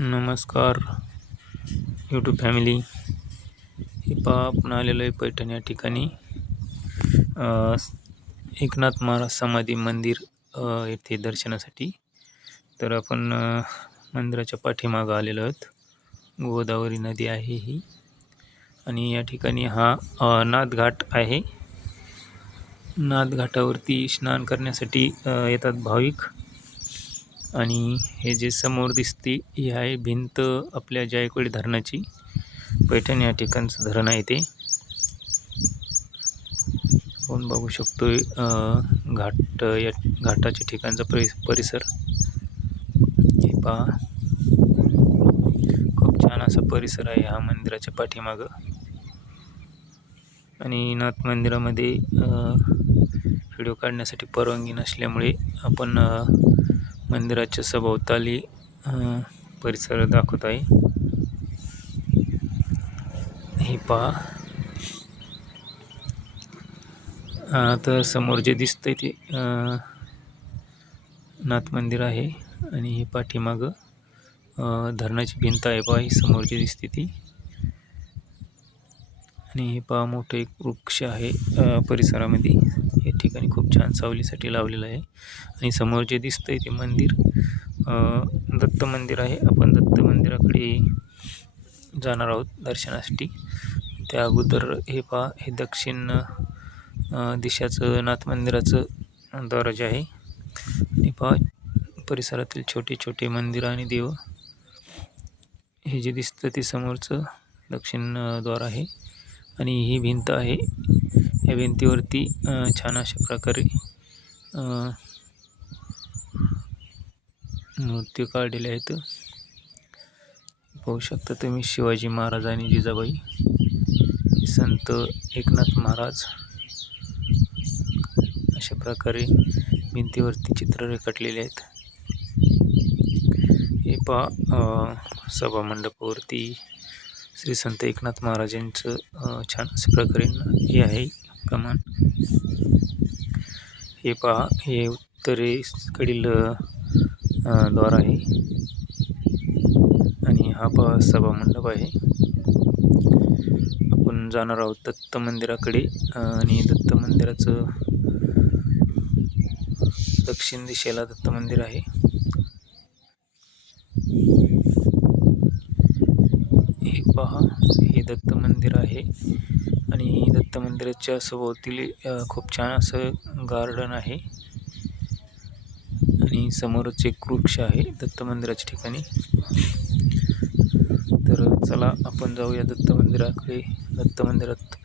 नमस्कार YouTube family. हे पहा आपण आलेलो आहे पैठण या ठिकाणी अ, एकनाथ महाराज समाधी मंदिर येथे दर्शनासाठी. तर आपण मंदिराच्या पाठीमागं आलेलो आहोत. गोदावरी नदी आहे ही आणि या ठिकाणी हा नाथघाट आहे. नाथघाटावरती स्नान करण्यासाठी येतात भाविक. आणि हे जे समोर दिसते ही आहे भिंत आपल्या जायकवाडी धरणाची. पैठण या ठिकाणचं धरण आहे ते आपण बघू शकतोय. घाट या घाटाच्या ठिकाणचा परिसर हे पहा. खूप छान असा परिसर आहे हा मंदिराच्या पाठीमागं. आणि नाथ मंदिरामध्ये व्हिडिओ काढण्यासाठी परवानगी नसल्यामुळे आपण मंदिराच्या सभोवताली परिसर दाखवत आहे. हे पहा. तर समोर जे दिसतंय ते नाथ मंदिर आहे आणि हे पाठीमागं धरणाची भिंत आहे पहा. ही समोर जी दिसते ती. आणि हे पहा मोठं एक वृक्ष आहे परिसरामध्ये. या ठिकाणी खूप छान सावलीसाठी लावलेलं आहे. आणि समोर जे दिसतंय ते मंदिर दत्त मंदिर आहे. आपण दत्त मंदिराकडे जाणार आहोत दर्शनासाठी. त्या अगोदर हे पहा, हे दक्षिण दिशाचं नाथ मंदिराचं दरवाजा आहे. आणि पहा परिसरातील छोटे छोटे मंदिर आणि देव. हे जे दिसतं ते समोरचं दक्षिण द्वार आहे. आणि ही भिंत आहे. या भिंतीवरती छान अशा प्रकारे मूर्ती काढलेल्या आहेत. पाहू शकता तुम्ही शिवाजी महाराज आणि जिजाबाई, संत एकनाथ महाराज, अशा प्रकारे भिंतीवरती चित्र रेखाटलेले आहेत. हे पहा सभा मंडपावरती श्री संत एकनाथ महाराजांचं छान अशा प्रकारे हे आहे कमान. हे पहा, हे उत्तरेकडील द्वार आहे. आणि हा पहा सभा मंडप आहे. आपण जाणार आहोत दत्त मंदिराकडे. आणि दत्त मंदिराचं दक्षिण दिशेला दत्त मंदिर आहे. हे पहा, हे दत्त मंदिर आहे. आणि दत्त मंदिराच्या सभोवती खूप छान असं गार्डन आहे. आणि समोरच एक वृक्ष आहे दत्त मंदिराच्या ठिकाणी. तर चला आपण जाऊया दत्त मंदिराकडे. दत्त मंदिरात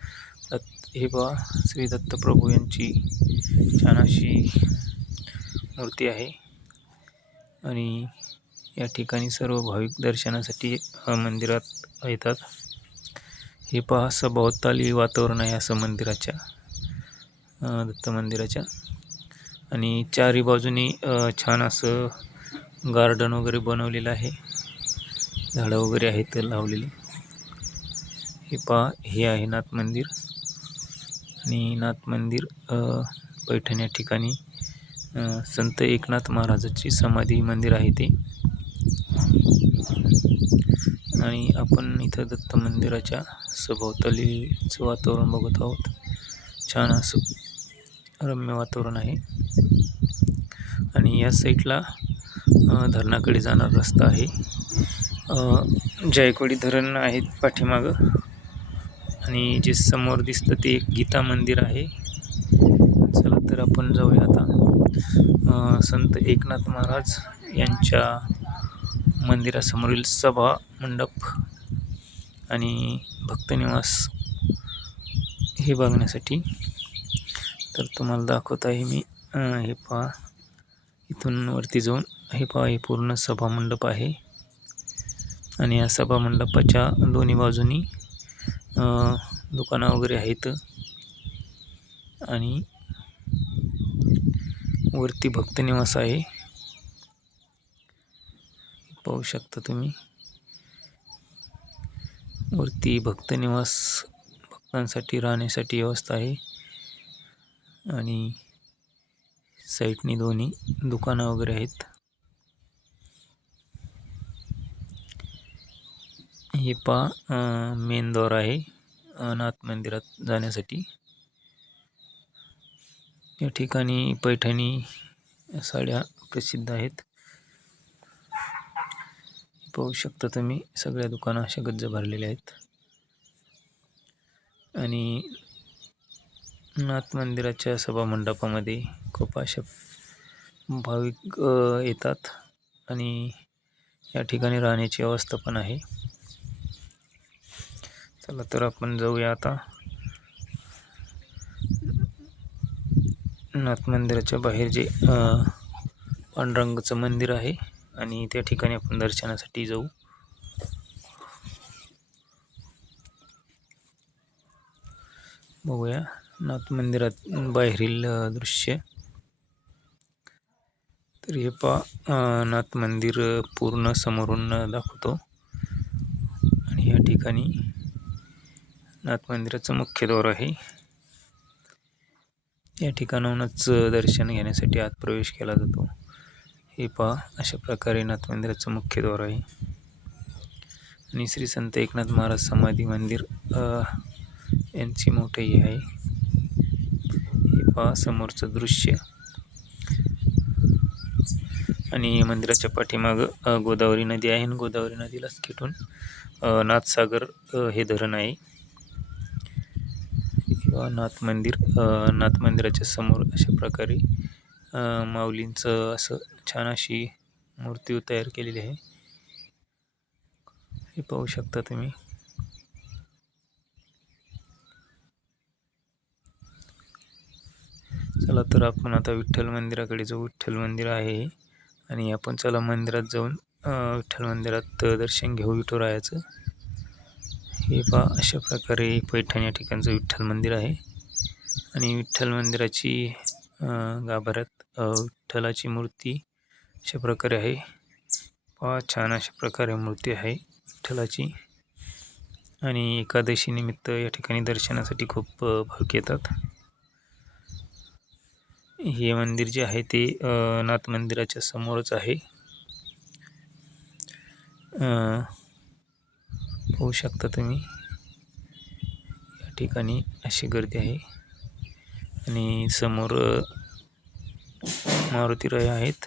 हे पहा श्री दत्तप्रभू यांची छान अशी मूर्ती आहे. आणि या ठिकाणी सर्व भाविक दर्शनासाठी मंदिरात येतात. हे पहा सभोवताली वातावरण आहे असं मंदिराच्या, दत्त मंदिराच्या. आणि चारी बाजूनी छान असं गार्डन वगैरे बनवलेलं आहे. झाडं वगैरे आहेत लावलेली. हे पहा, हे आहे नाथ मंदिर. आणि नाथ मंदिर पैठण या ठिकाणी संत एकनाथ महाराजाची समाधी मंदिर आहे ते. आणि आपण इथं दत्त मंदिराच्या सभोवतालीचं वातावरण बघत आहोत. छान असं रम्य वातावरण आहे. आणि या साईडला धरणाकडे जाणारा रस्ता आहे. जायकवाडी धरण आहे पाठीमागं. आणि जे समोर दिसतं ते एक गीता मंदिर आहे. चला तर आपण जाऊया आता संत एकनाथ महाराज यांच्या मंदिरासमोरील सभा मंडप आणि भक्तनिवास हे बघण्यासाठी. तर तुम्हाला दाखवत आहे मी. हे पहा, इथून वरती जाऊन हे पहा, हे पूर्ण सभा मंडप आहे. आणि या सभा मंडपाच्या दोन्ही बाजूनी दुकानं वगैरे आहेत. आणि वरती भक्तनिवास आहे. पाहू शकता तुम्ही वरती भक्तनिवास, भक्तांसाठी राहण्यासाठी व्यवस्था आहे. आणि साईडनी दोन्ही दुकानं वगैरे आहेत. हे पहा मेन द्वार आहे नाथ मंदिरात जाण्यासाठी. या ठिकाणी पैठणी साड्या प्रसिद्ध आहेत. पाहू शकता तुम्ही, सगळ्या दुकानं अशा गज्ज भरलेल्या आहेत. आणि नाथ मंदिराच्या सभामंडपामध्ये खूप अशा भाविक येतात आणि या ठिकाणी राहण्याची व्यवस्था पण आहे. चला तर आपण जाऊया आता नाथ मंदिराच्या बाहेर जे पांडुरंगाचं मंदिर आहे आणि त्या ठिकाणी आपण दर्शनासाठी जाऊ. बघूया नाथ मंदिरात बाहेरील दृश्य. तर हे पहा नाथ मंदिर पूर्ण समोरून दाखवतो. आणि या ठिकाणी नाथ मंदिराचं मुख्य द्वार आहे. या ठिकाणाहूनच दर्शन घेण्यासाठी आत प्रवेश केला जातो. हे पहा अशा प्रकारे नाथ मंदिराचं मुख्य द्वार आहे. आणि श्री संत एकनाथ महाराज समाधी मंदिर यांची मोठे आहे. हे पहा समोरचं दृश्य. आणि मंदिराच्या पाठीमागं गोदावरी नदी आहे आणि गोदावरी नदीलाच खेटून नाथसागर हे धरण आहे. नाथ मंदिराच्या समोर अशा प्रकारे माऊलींचं असं छान अशी मूर्ती तयार केलेली आहे. हे पाहू शकता तुम्ही. चला तर आपण आता विठ्ठल मंदिराकडे जाऊ. विठ्ठल मंदिर आहे आणि आपण चला मंदिरात जाऊन विठ्ठल मंदिरात दर्शन घेऊ विठुरायाचं. हे पहा अशा प्रकारे पैठण या ठिकाणचं विठ्ठल मंदिर आहे. आणि विठ्ठल मंदिराची गाभाऱ्यात विठ्ठलाची मूर्ती अशा प्रकारे आहे. पहा छान अशा प्रकारे मूर्ती आहे विठ्ठलाची. आणि एकादशी निमित्त या ठिकाणी दर्शनासाठी खूप भाविक येतात. हे मंदिर जे आहे ते नाथ मंदिराच्या समोरच आहे. पाहू शकता तुम्ही, या ठिकाणी अशी गर्दी आहे. आणि समोर मारुतीराया आहेत.